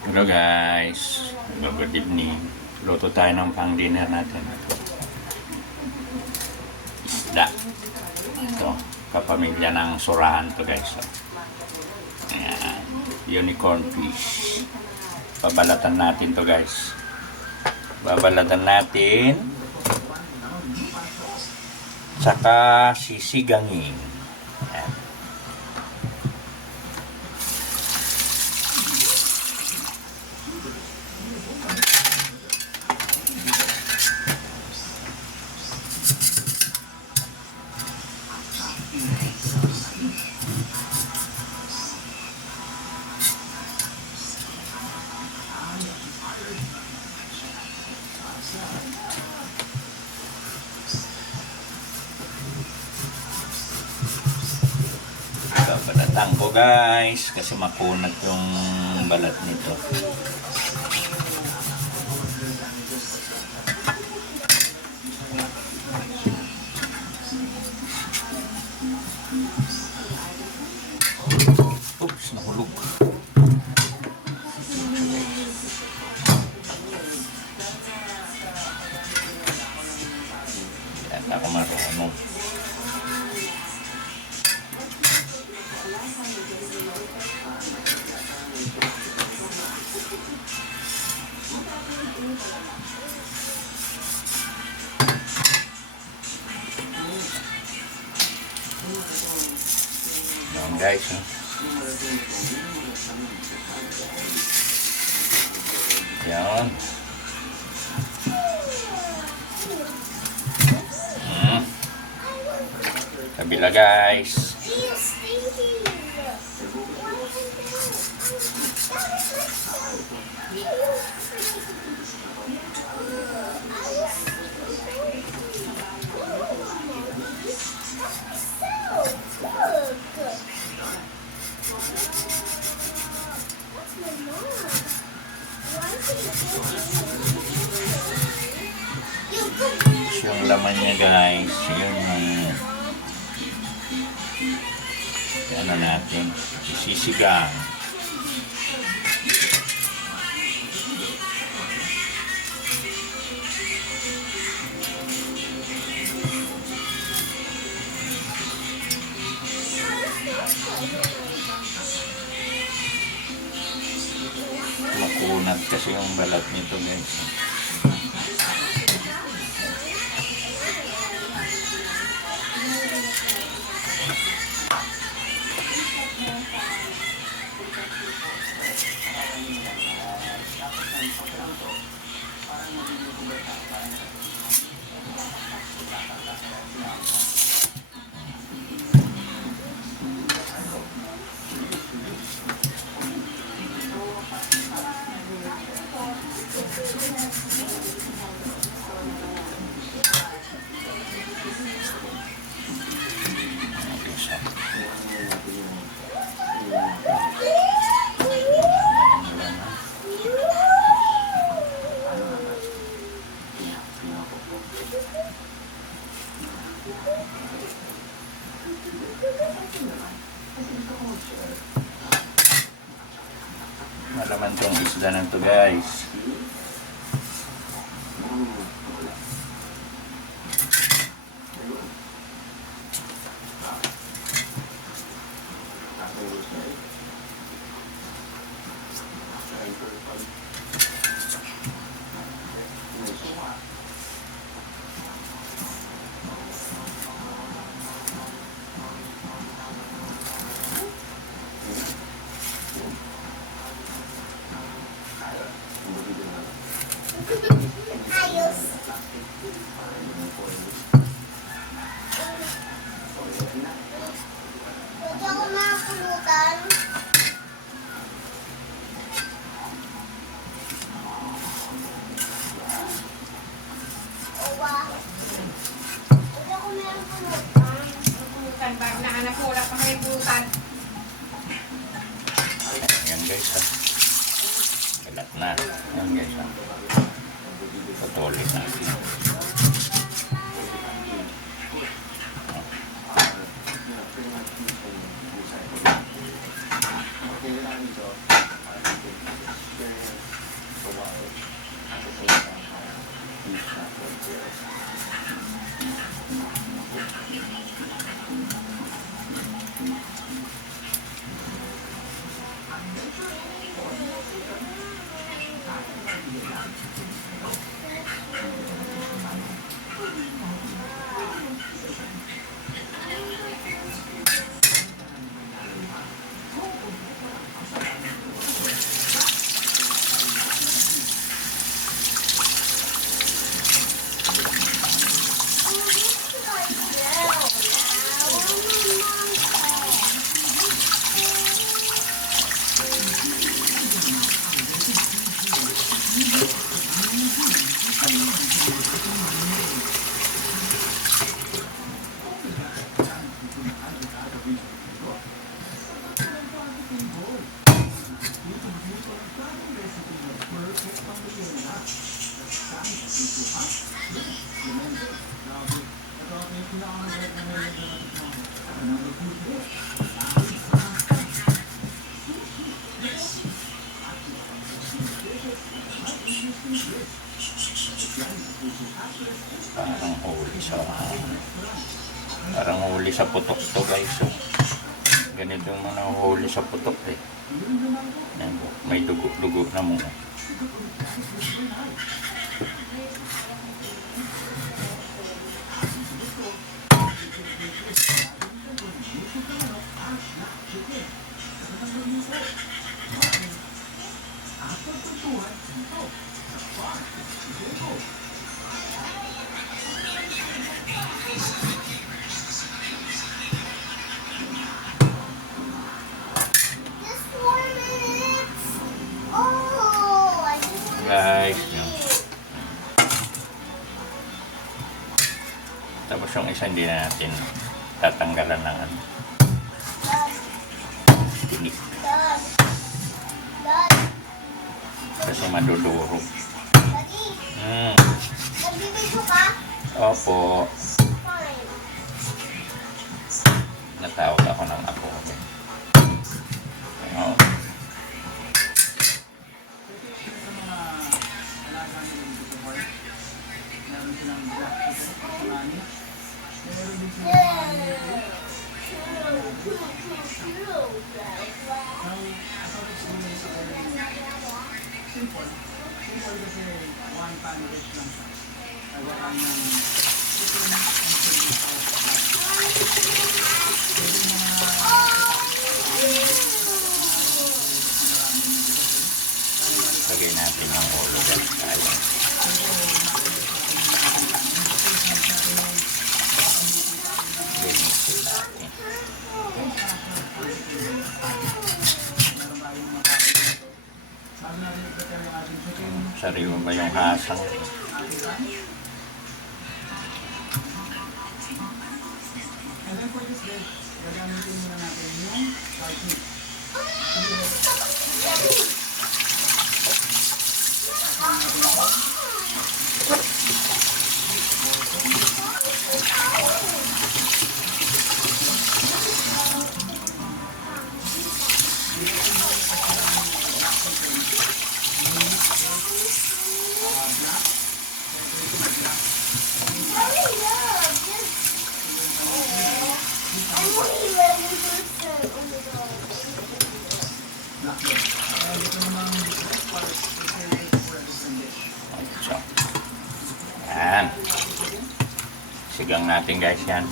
Hello guys, good evening. Luto tayo ng pang dinner natin. Isda. Ito, kapamilya ng surahan to guys. Ayan, unicorn fish. Babalatan natin to guys. Babalatan natin. Tsaka sisigangin. Ayan. Babalatan ko guys kasi makunat yung balat nito. Oops, nahulog. Yan ako marunong. Yan guys, yan. Kabila guys. Yung laman niya guys, yun ano natin, isisigang. Makunat kasi yung balat nito guys. Malaman tong isda na to guys. Ayos. Huwag ako makapulutan. Owa. Huwag ako makapulutan. Pulutan ba? Naanak ko, wala pa kayo pulutan. Yan guys ha. Balat na. Yan guys ha. Patuloy na. Parang huli sa putok to guys. So, ganito yung mga huli sa putok eh. Ayan, may dugo-dugo na muna. Just 4 minutes. Oh, I just want Guys, to yun. see. Tapos yung isa hindi na natin tatanggalan ng ano, Dad, tinik. Dad, Dad, Kasi madudurog. Daddy, nagbibidyo ka? Opo. Fine. Natawag ako ng ako. Oh. Lagay natin yung ulo guys. Ayun. Linisin natin. Sariwa ba yung hasang? So, yan. Sigang natin guys yan.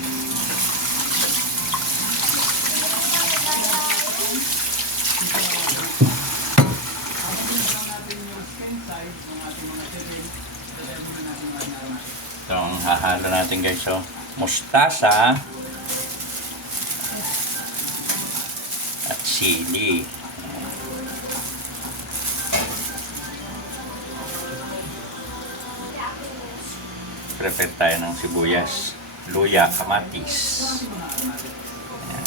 So, ang hahalo natin guys, so, mustasa at sili. Prepare tayo ng sibuyas, luya, kamatis. Ayan.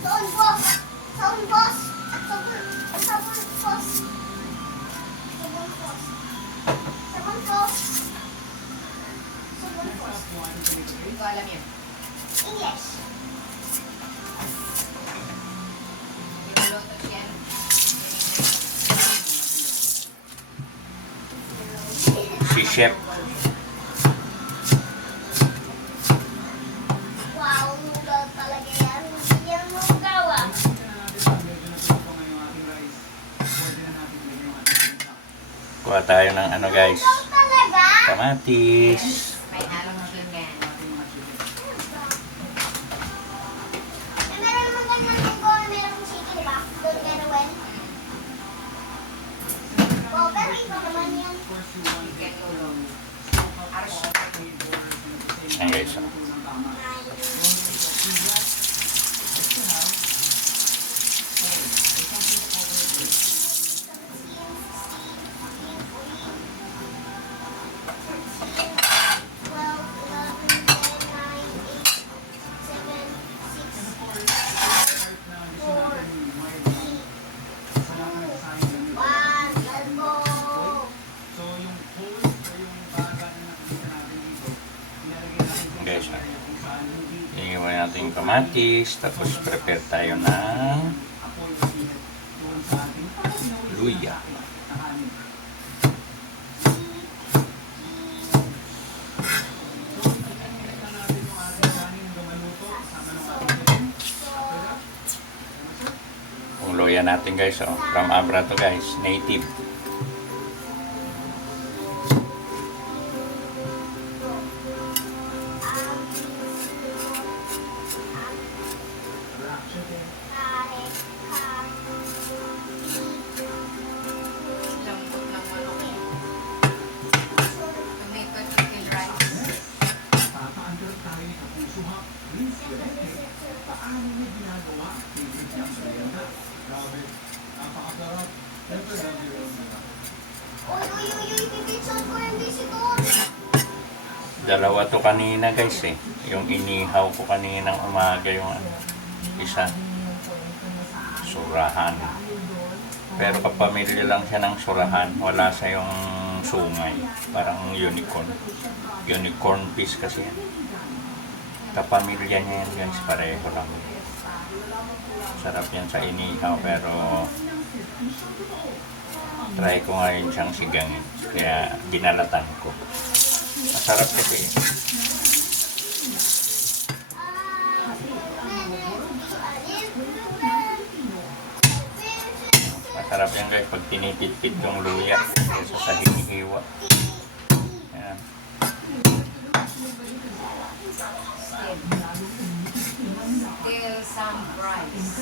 Sound boss! Sound boss! Sound boss! Sound boss! Sound boss! Sound boss! Hindi ko alam yun. English! Niluluto yan. Si Chef. Wow, lugaw talaga yan. Hindi yan lugaw ah. Kuha tayo ng ano guys, Talaga? kamatis. May halong chicken. Meron naman ganyan ko, merong chicken ba? Doon kay Ruel. Oh, pero iba naman yan. Chicken ulo. Arsh. Ayan guys. Guys, iiwan natin yung kamatis, tapos prepare tayo ng luya. Yung luya natin guys, oh, from Abra to guys, native. Lambot ng manok. Tomato chicken rice. Uy, uy, uy, uy, pipicture ko yung bisikot. Dalawa to kanina guys eh. Yung inihaw ko kaninang umaga yung ano, isa. Surahan. Pero kapamilya lang siya ng surahan. Wala sa yung sungay. Parang unicorn. Unicorn fish kasi yan. Kapamilya niya yan guys. Pareho lang. Sarap yan sa inihaw pero try ko ngayon siyang sigangin. Kaya binalatan ko. Masarap kasi. Masarap yan guys pag tinitipid yung luya kaysa sa hinihiwa. Ayan. Still some rice.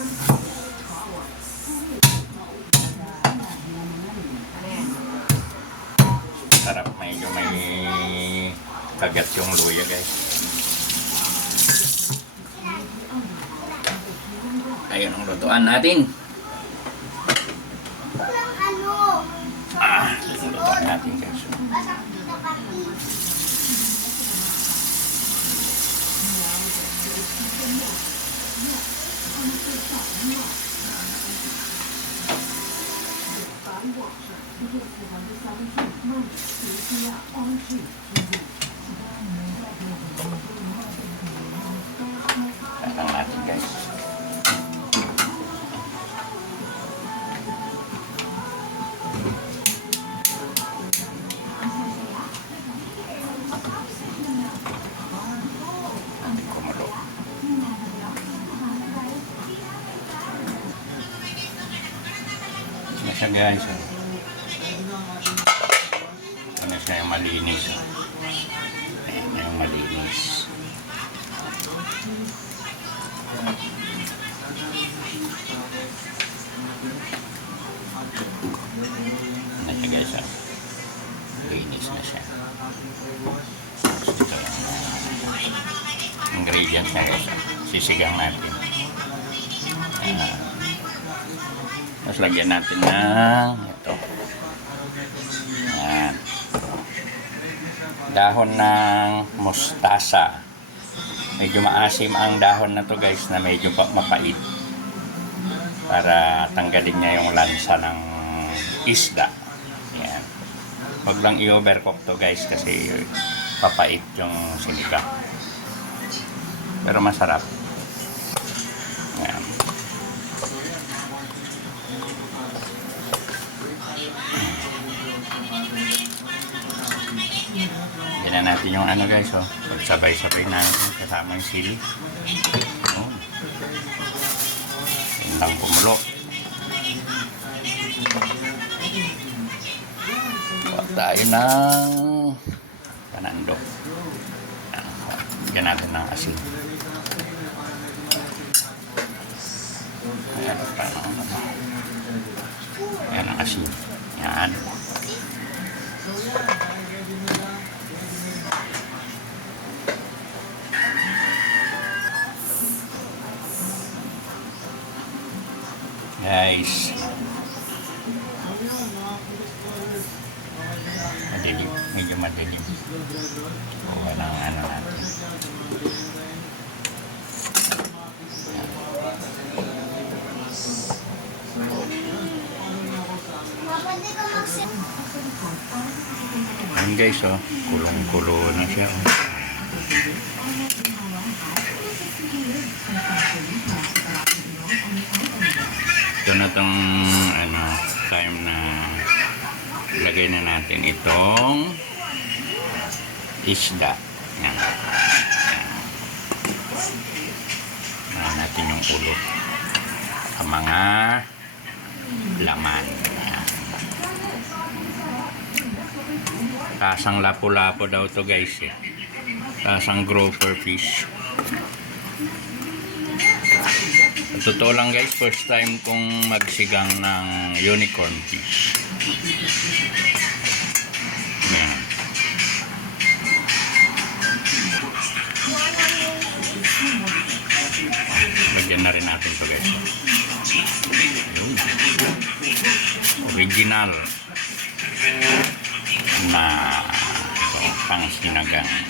Ano yan? Sarap, medyo may kagat yung luya guys. Ayun ang lutuan natin. Walang ano. Yung lutuan natin guys. Basang pinapati. Tatang natin guys. Kumulo. Ano siya guys? Ano siya yung malinis. Ayan na yung malinis. Ano siya guys? Linis na siya. Tapos ito yung ingredients na guys. Sisigang natin. Tapos lagyan natin ng ito. Ayan. Dahon ng mustasa. Medyo maasim ang dahon na to guys na medyo mapait. Para tanggalin niya yung lansa ng isda. Ayan. Huwag lang i-overcook to guys kasi papait yung sinigang. Pero masarap. Ayan. Yan na natin yung ano guys, oh. Pagsabay-sabay natin kasama yung sili. Oh. Yan lang kumulo. tayo ng panandok. Yan natin ng asin. Ayan, ayan ang asin. Yan. Guys, madilim, medyo madilim. O, ng ano natin. Pwede ka mag-sip. Ayan guys, oh, kulong-kulo na siya. Oh. Ito na tong ano, time na lagay na natin itong isda. Yan. Yan natin yung ulo. Ang mga laman. Yan. Tasang lapu-lapo daw to guys eh. Tasang grouper fish. Totoo lang guys, first time kong magsigang ng unicorn fish. Ayan. Lagyan na rin natin ito guys. Ayun. Original na ito, pang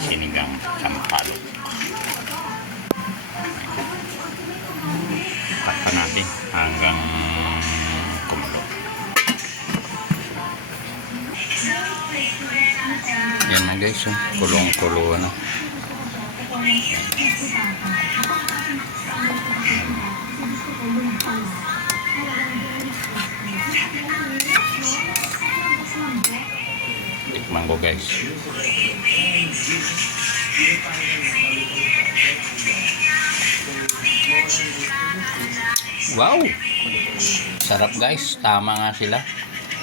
sinigang sampalok. Takpan natin hanggang kumulo. Yan na guys, oh. Kulong-kulo na. Tikman ko guys. Wow! Sarap guys. Tama nga sila.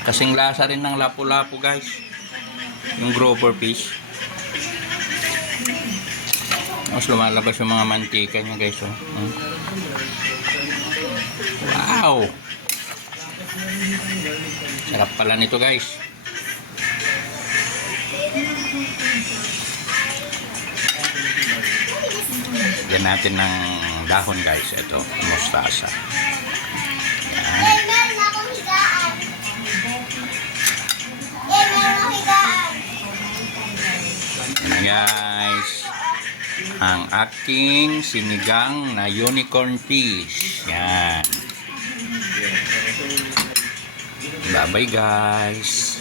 Kasing lasa rin ng lapu-lapu guys. Yung grouper fish. Mas lumalabas yung mga mantika niya guys. Oh. Wow! Sarap pala nito guys. Yan natin ng dahon guys. Ito, mustasa. Eh, meron akong higaan. Meron akong higaan. Yan guys. Ang aking sinigang na unicorn fish. Yan. Bye bye guys.